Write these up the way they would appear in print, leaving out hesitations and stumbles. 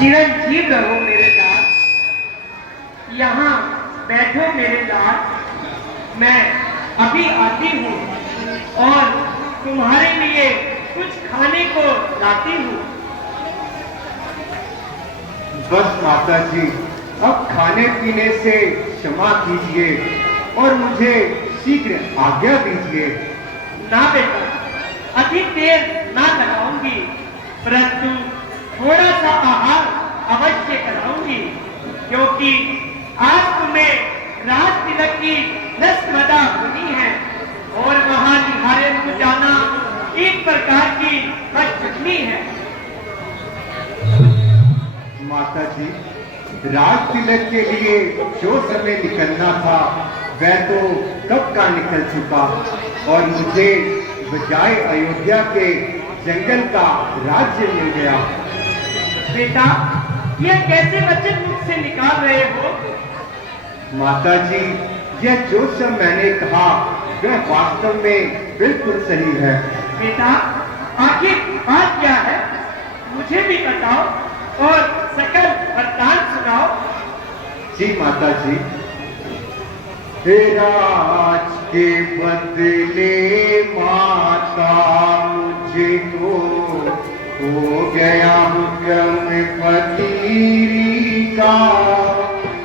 चिरंजीव रहो मेरे लाल, यहाँ बैठो मेरे लाल, मैं अभी आती हूँ और तुम्हारे लिए कुछ खाने को लाती हूँ। बस माता जी, अब खाने पीने से क्षमा कीजिए और मुझे शीघ्र आज्ञा दीजिए। ना बेटा, अधिक देर ना लगाऊंगी, परंतु थोड़ा सा आहार अवश्य कराऊंगी, क्योंकि आज तुम्हें राज तिलक की रस्मदा होनी है और वहां निहारे को जाना एक प्रकार की बदचटनी है। माता जी, राज तिलक के लिए जो समय निकलना था वह तो कब का निकल चुका और मुझे बजाय अयोध्या के जंगल का राज्य मिल गया। बेटा, यह कैसे वचन मुख से निकाल रहे हो? माता जी, यह जो सब मैंने कहा वह वास्तव में बिल्कुल सही है। बेटा, आखिर बात क्या है, मुझे भी बताओ और सकल वृत्तांत सुनाओ। जी माता जी, राज के बदले माता मुझे तो हो गया हुक्म फकीरी का।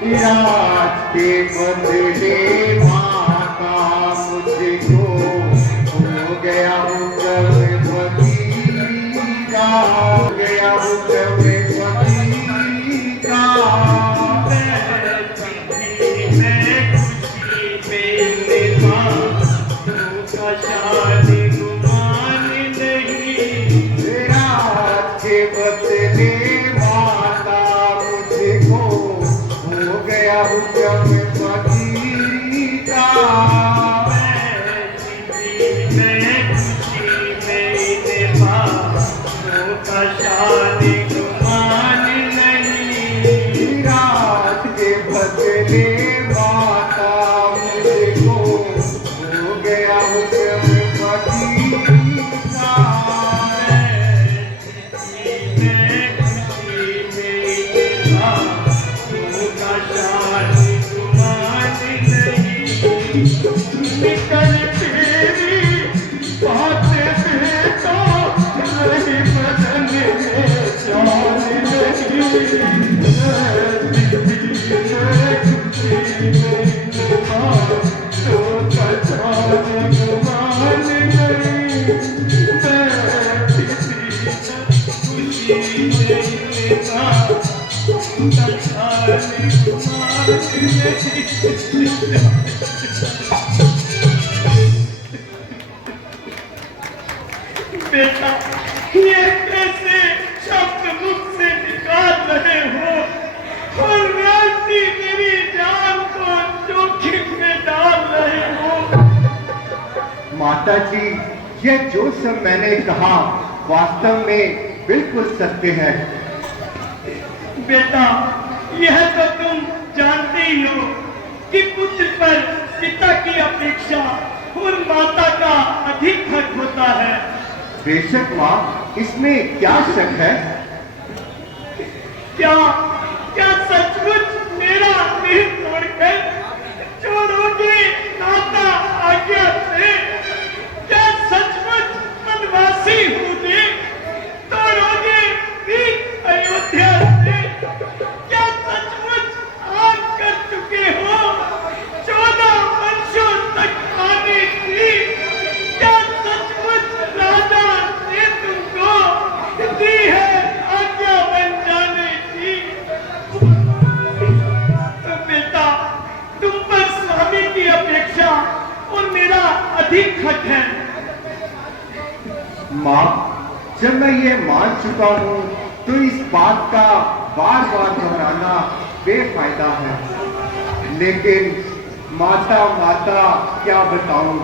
राज के बदले माता मुझे तो हो गया हुक्म फकीरी का, हो गया हुक्म फकीरी का। बेटा, ये कैसे शब्द मुख से निकाल रहे हो और व्यक्ति मेरी जान को जोखिम में डाल रहे हो? माता जी, यह जो सब मैंने कहा वास्तव में बिल्कुल सत्य है। बेटा, यह तो तुम जानते ही हो कि पुत्र पर पिता की अपेक्षा और माता का अधिक हक होता है। बेशक माँ, इसमें क्या शक है? क्या क्या सचमुच मेरा दिल तोड़कर छोड़ोगे नाता आज्ञा से? क्या सचमुच वनवासी होने तोड़ोगे बीच अयोध्या से? क्या सचमुच आग कर चुके हो 14 वर्षों तक आने की? क्या सचमुच राजा ने तुमको दी है आज्ञा बन जाने की? तो बेटा, तुम पर स्वामी की अपेक्षा और मेरा अधिक हक है। माँ, जब मैं ये मान चुका हूँ तो इस बात का बार बार दोहराना बेफायदा है। लेकिन माता माता क्या बताऊं,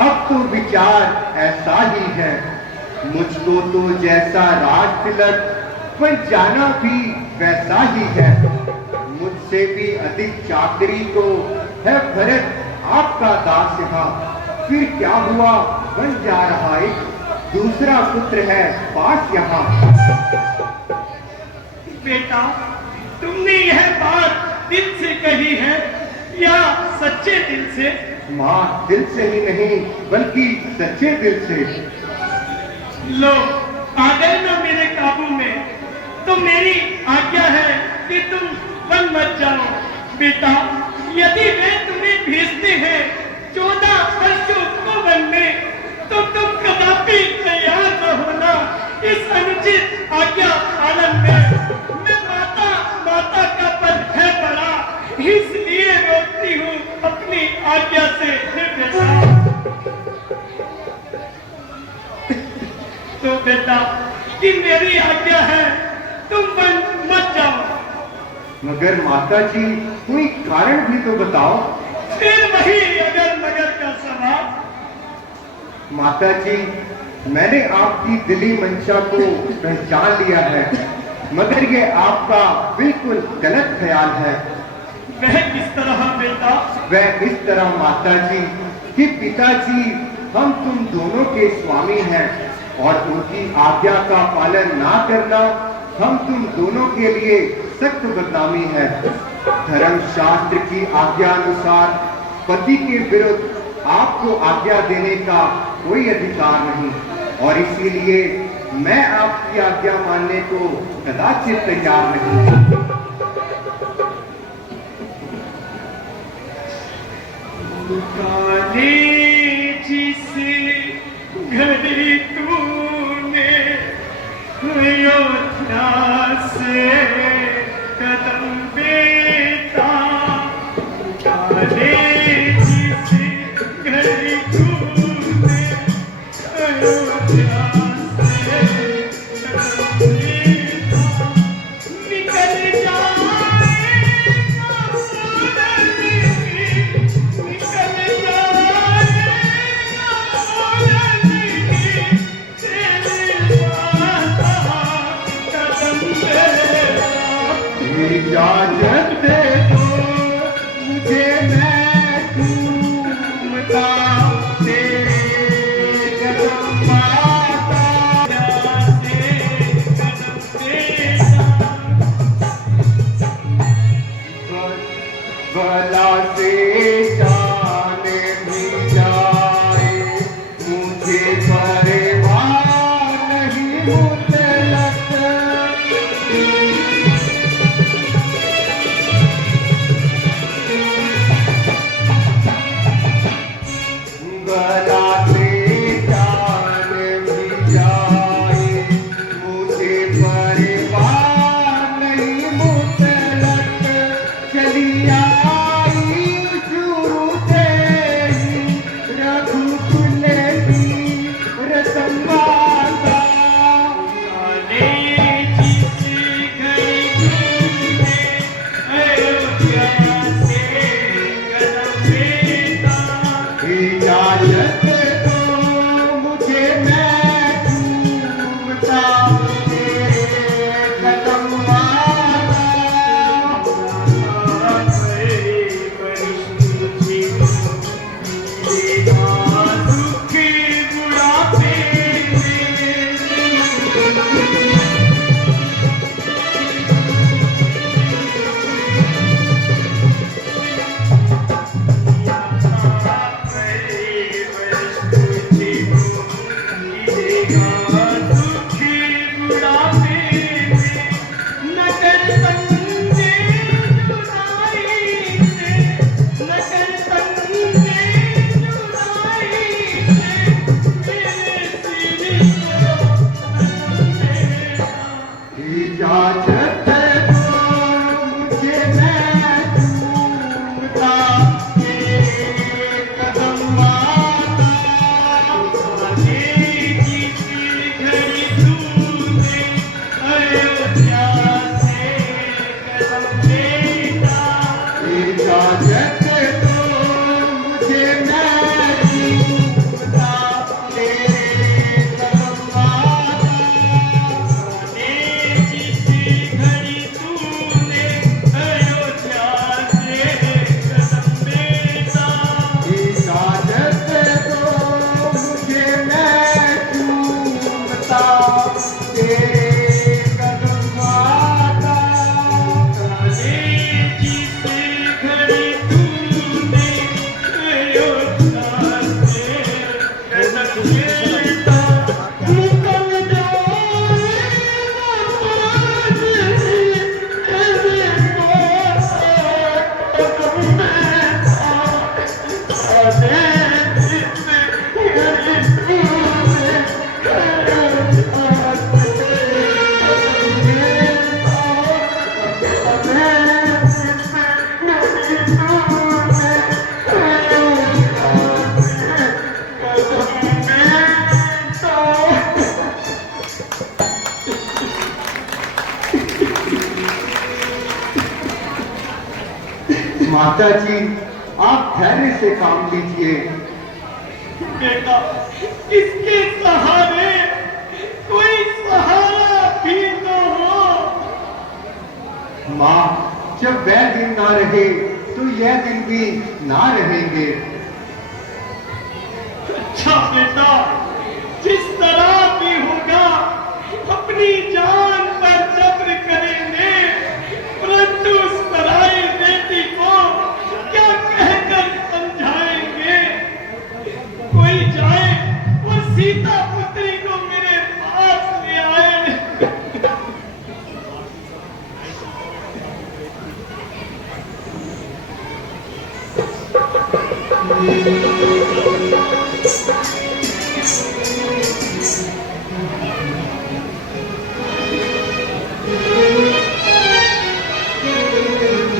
अब तो विचार ऐसा ही है। मुझको तो जैसा राज तिलक बन जाना भी वैसा ही है। मुझसे भी अधिक चाकरी तो है भरत आपका दास यहाँ। फिर क्या हुआ, बन जा रहा एक दूसरा पुत्र है पास यहाँ। बेटा, तुमने यह बात दिल से कही है या सच्चे दिल से? माँ, दिल से ही नहीं बल्कि सच्चे दिल से। लो, आ गए ना मेरे काबू में, तो मेरी आज्ञा है कि तुम वन मत जाओ। बेटा, यदि वे तुम्हें भेजते हैं 14 वर्षों को वन में, तो तुम कदापि तैयार न होना इस अनुचित आज्ञा पालन में। मैं माता का पद है बड़ा, इसलिए रोकती हूँ अपनी आज्ञा से। हे बेटा, तो बेटा कि मेरी आज्ञा है, तुम वन मत जाओ। मगर माता जी, कोई कारण भी तो बताओ। फिर वही अगर मगर का सवाल। माता जी, मैंने आपकी दिली मंशा को पहचान लिया है, मगर ये आपका बिल्कुल गलत ख्याल है। वह किस तरह बेटा? वह इस तरह माता जी कि पिताजी हम तुम दोनों के स्वामी हैं और उनकी आज्ञा का पालन ना करना हम तुम दोनों के लिए सख्त बदनामी है। धर्म शास्त्र की आज्ञा अनुसार पति के विरुद्ध आपको आज्ञा देने का कोई अधिकार नहीं, और इसीलिए मैं आपकी आज्ञा मानने को कदाचित तैयार नहीं। काले जिसे घड़ी तूने अयोध्या से कदम बेटा, काले जिसे घड़ी तूने अयोध्या से कदम बेटा, निकल जाएगा सोनाली, निकल जाएगा सोनाली, तेरी माता कदम बेटा। इजाजत दे दो मुझे, मैं झूमता तेरे कदम माता भला से जाने भी जाए, मुझे परवाह नहीं मुतलक। भला से जाने भी जाए, मुझे परवाह नहीं मुतलक। चली आई माता जी, आप धैर्य से काम लीजिए। बेटा, इसके सहारे कोई सहारा भी तो हो। माँ, जब वह दिन ना रहे तो यह दिन भी ना रहेंगे। अच्छा बेटा, जिस तरह भी होगा अपनी जान पर जब्र करेंगे, परंतु उस पराई बेटी को क्या कहकर समझाएंगे। कोई जाए और सीता पुत्री को मेरे पास ले आए।